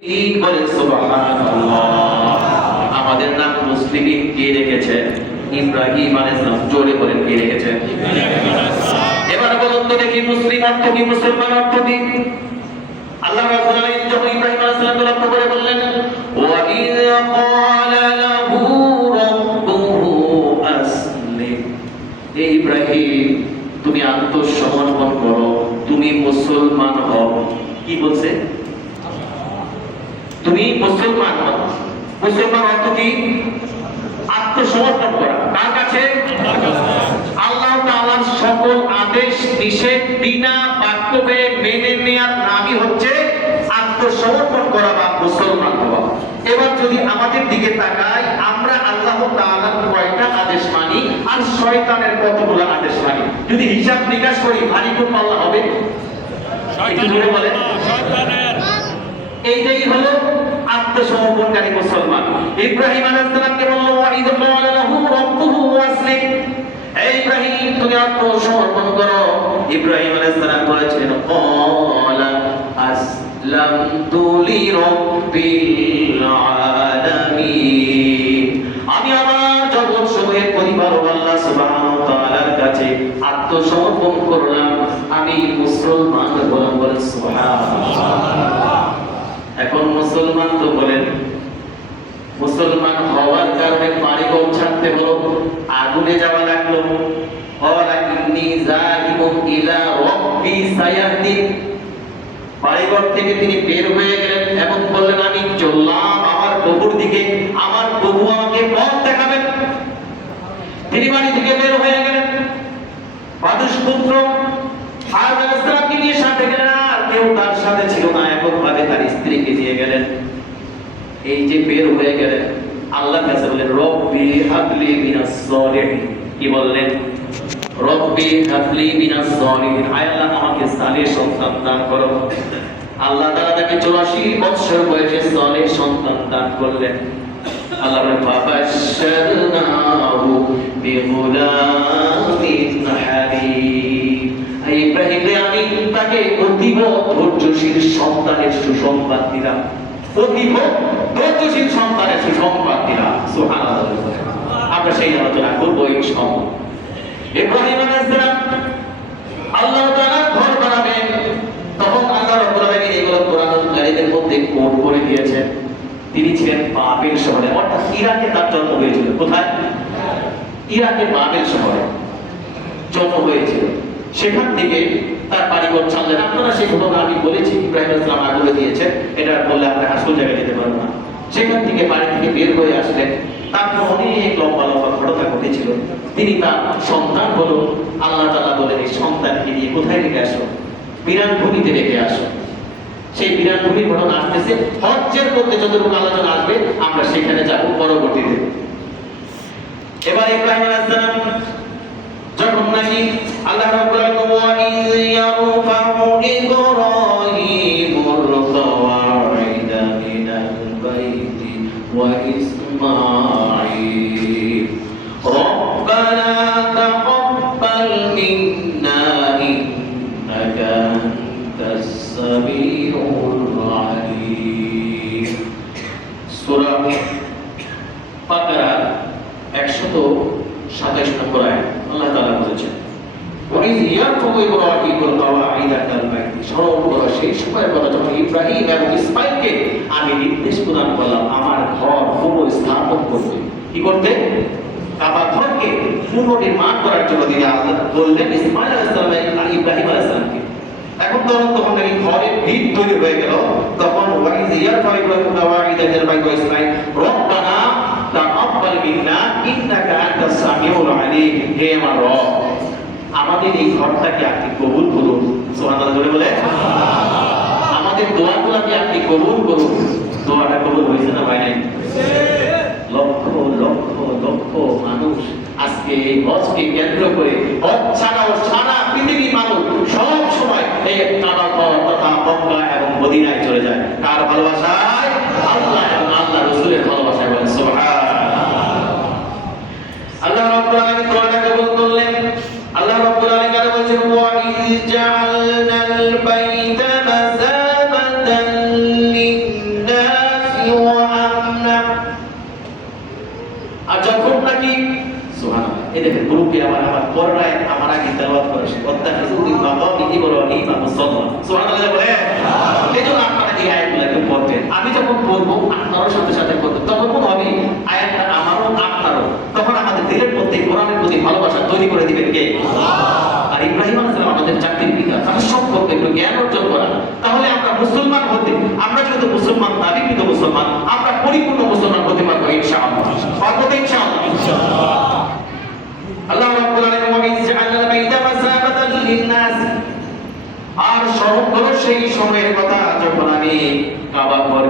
বলেন সুবহানাল্লাহ। আমাদের নাম মুসলিমিন কে রেখেছেন? ইব্রাহিম আলাইহিস সালাম। জোরে বলেন কে রেখেছেন? এবার বলুন তো দেখি মুসলিম অর্থ কি, মুসলমান অর্থ কি? আল্লাহ রাব্বুল আলামিন যখন ইব্রাহিম আলাইহিস সালামকে লক্ষ্য করে বললেন, ওয়া ইয ক্বালা লাহু রাব্বুহু আসলিম। হে ইব্রাহিম, তুমি আত্মসমর্পণ করো, তুমি মুসলমান হও। কি বলছে? তুমি মুসলমান হও। মুসলমান অর্থ কি? আত্মসমর্পণ করা। কার কাছে? আল্লাহ তাআলার সকল আদেশ নিষেধ বিনা বাক্যে মেনে নেওয়ার নামই হচ্ছে আত্মসমর্পণ করা বা মুসলমান হওয়া। এবার যদি আমাদের দিকে তাকাই, আমরা আল্লাহ তাআলার কয়টা আদেশ মানি আর শয়তানের কতগুলো আদেশ মানি? যদি হিসাব নিকাশ করি ভারী খুব পাল্লা হবে। শয়তানের বলে শয়তানের। এইটাই হলো আত্মসমর্পণকারী মুসলমান। ইব্রাহিম আলাইহিস সালামকে বলল, ওয়া ইয ক্বালা লাহু রাব্বুহু আসলিম। এই ইব্রাহিম, তুমি আত্মসমর্পণ করো। ইব্রাহিম আলাইহিস সালাম বলেছেন, ক্বালা আসলামতু লিরাব্বিল আলামিন। আমি আমার জগৎ সমূহের প্রতিপালক আল্লাহ সুবহানাহু ওয়া তাআলার কাছে আত্মসমর্পণ করলাম, আমি মুসলমান হলাম। বলেন সুবহানাল্লাহ। এখন মুসলমান তো বলেন, মুসলমান হওয়ার কারণে বাড়িঘর ছাড়তে হলো, আগুনে যাওয়া লাগলো। বাড়িঘর থেকে তিনি বের হয়ে গেলেন এবং বললেন, আমি চললাম আমার প্রভুর দিকে, আমার প্রভু আমাকে পথ দেখাবেন। তিনি বাড়ি থেকে বের হয়ে গেলেন। মানুষ পুত্র হাজর ইসলামকে নিয়ে সাথে গেলেন, আর কেউ তার সাথে ছিল না, এককভাবে তার স্ত্রীকে নিয়ে গেলেন। এই যে বের হয়ে গেলেন, আল্লাহর কাছে বলেন, রব্বি হাবলি মিনাস সালিহিন। কি বললেন? রব্বি হাবলি মিনাস সালিহিন। আয় আল্লাহ, আমাকে সালেহ সন্তান দান করো। আল্লাহ তাআলা তাকে 84 বছর বয়সে সালেহ সন্তান দান করলেন। আল্লাহ বলেন, ফাবাশশারনাহু বিগুলামিন হালিম। ইব্রাহিম রে, আমি তাকে অতীব ধৈর্যশীল সন্তানের সুসংবাদ দিলাম। অতীব ধৈর্যশীল সন্তানের সুসংবাদ দিলাম। সুবহানাল্লাহ। আমরা সেই আলোচনা করব ইনশাআল্লাহ। ইব্রাহিম আলাইহিস সালাম আল্লাহ তাআলা ঘর বানাবেন, তখন আল্লাহ রাব্বুল আলামিন এগুলো কোরআনুল কারীমের মধ্যে কোড করে দিয়েছেন। তিনি ছিলেন বাবেল শহরে, অর্থাৎ ইরাকে তার জন্ম হয়েছিল। কোথায়? ইরাকের বাবেল শহরে জন্ম হয়েছিল। সেখান থেকে তার বাড়িঘর ছাড়লেন। আপনারা সেই ঘটনা আমি বলেছি, ইব্রাহিম আলাইহিস সালাম আগ্রহ দিয়েছেন, এটা বললে আমরা আসল জায়গায় যেতে পারবো না। সেখান থেকে বাড়ি থেকে বের হয়ে আসলেন। তারপর অনেক লম্বা লম্বা ঘটনা ঘটেছিল। তিনি তার সন্তান হলো, আল্লাহ তাআলা বলেন, এই সন্তানকে নিয়ে কোথায় রেখে আসো? বিরান ভূমিতে রেখে আসো। সেই বিরান ভূমির ঘটনা আসতেছে, হজ্জের মধ্যে যতটুকু আলোচনা আসবে আমরা সেখানে যাব পরবর্তীতে। এবার ইব্রাহিম আলাইহিস সালাম যখন নাকি আল্লাহ রাব্বুল আলামিন, ওয়া ইয ইয়ারফাউ ইব্রাহিমুর কাওয়াইদা মিনাল বাইতি ওয়া ইসমাঈল রব্বানা তাকাব্বাল মিন্না ইন্নাকা আনতাস সামিউল আলিম। সূরা বাকারা 127 নম্বর আয়াত। আল্লাহ তাআলা বলেছেন, ওয়া ইয ইয়ারফাউ ইব্রাহিমুল কাওয়াইদা মিনাল বাইতি। স্মরণ করো সেই সময়ের কথা যখন ইব্রাহিম এবং ইসমাঈলকে আমি নির্দেশ প্রদান করলাম আমার ঘর পুনঃস্থাপন করতে। কি করতে? কাবা ঘরকে পুনর্নির্মাণ করার জন্য তিনি আল্লাহ বললেন ইসমাঈল আলাইহিস সালাম আর ইব্রাহিম আলাইহিস সালামকে। এখন তখন নাকি ঘরের ভিত তৈরি হয়ে গেল। তখন ওয়া ইয ইয়ারফাউ ইব্রাহিমুল কাওয়াইদা মিনাল বাইতি ওয়া ইসমাঈল রব্বানা তাকাব্বাল মিন্না ইন্নাকা আনতাস সামিউল আলিম। হে আমার রব, আমাদের এই ঘরটাকে আপনি কবুল করুন। সুবহানাল্লাহ জোরে বলে। আমাদের দোয়াগুলোকে আপনি কবুল করুন। দোয়াটা কবুল হয়েছে না ভাই? নাই? লক্ষ লক্ষ লক্ষ মানুষ আজকে এই হজকে কেন্দ্র করে, হজ ছাড়াও সারা পৃথিবীর মানুষ সব সময় এই কাবা ঘর তথা মক্কা এবং মদিনায় চলে যায়। কার ভালোবাসায়? আল্লাহ এবং আল্লাহ রাসূলের ভালোবাসায়। বলেন সুবহানাল্লাহ। আল্লাহ রাব্বুল আলামিন কোরআনে কবুল করলেন। আল্লাহ রাব্বুল আলামিন বলেছেন, ওয়া ইয জাআলনাল বাইতা মাসাবাতান লিন وأمنا আর যখন নাকি সুবহানাল্লাহ এই দেখেন গ্রুপে আমার পড়ায় আমার আগে তেলাওয়াত করেছে ওয়াত্তাখিযু মিন মাকামি ইব্রাহিম মুসাল্লা সুবহানাল্লাহ বলে এজন্য আপনারা এই আয়াতগুলোকে পড়বেন আমি যখন পড়বো আপনারও সাথে সাথে পড়বেন তখন মনে হবে আয়াতটা আমারও আপনারও তখন আমাদের দিলের মধ্যে কোরআনের প্রতি ভালোবাসা তৈরি করে দিবেন কে আল্লাহ আর ইব্রাহিম আলাইহিস সালাম আমাদের চাকরির পিতা তার সম্পর্কে একটু জ্ঞান অর্জন করা তাহলে আমরা মুসলমান হতে আমরা যেহেতু মুসলমান দাবিকৃত মুসলমান আমরা পরিপূর্ণ মুসলমান হতে পারবো ইনশাআল্লাহ পারবো তো ইনশাআল্লাহ আল্লাহ রাব্বুল আলামিন ওয়া ইজআলাল বাইতা মাসাবাতাল লিন-নাস আর স্মরণ করো সেই সময়ের কথা যখন আমি কাবা ঘর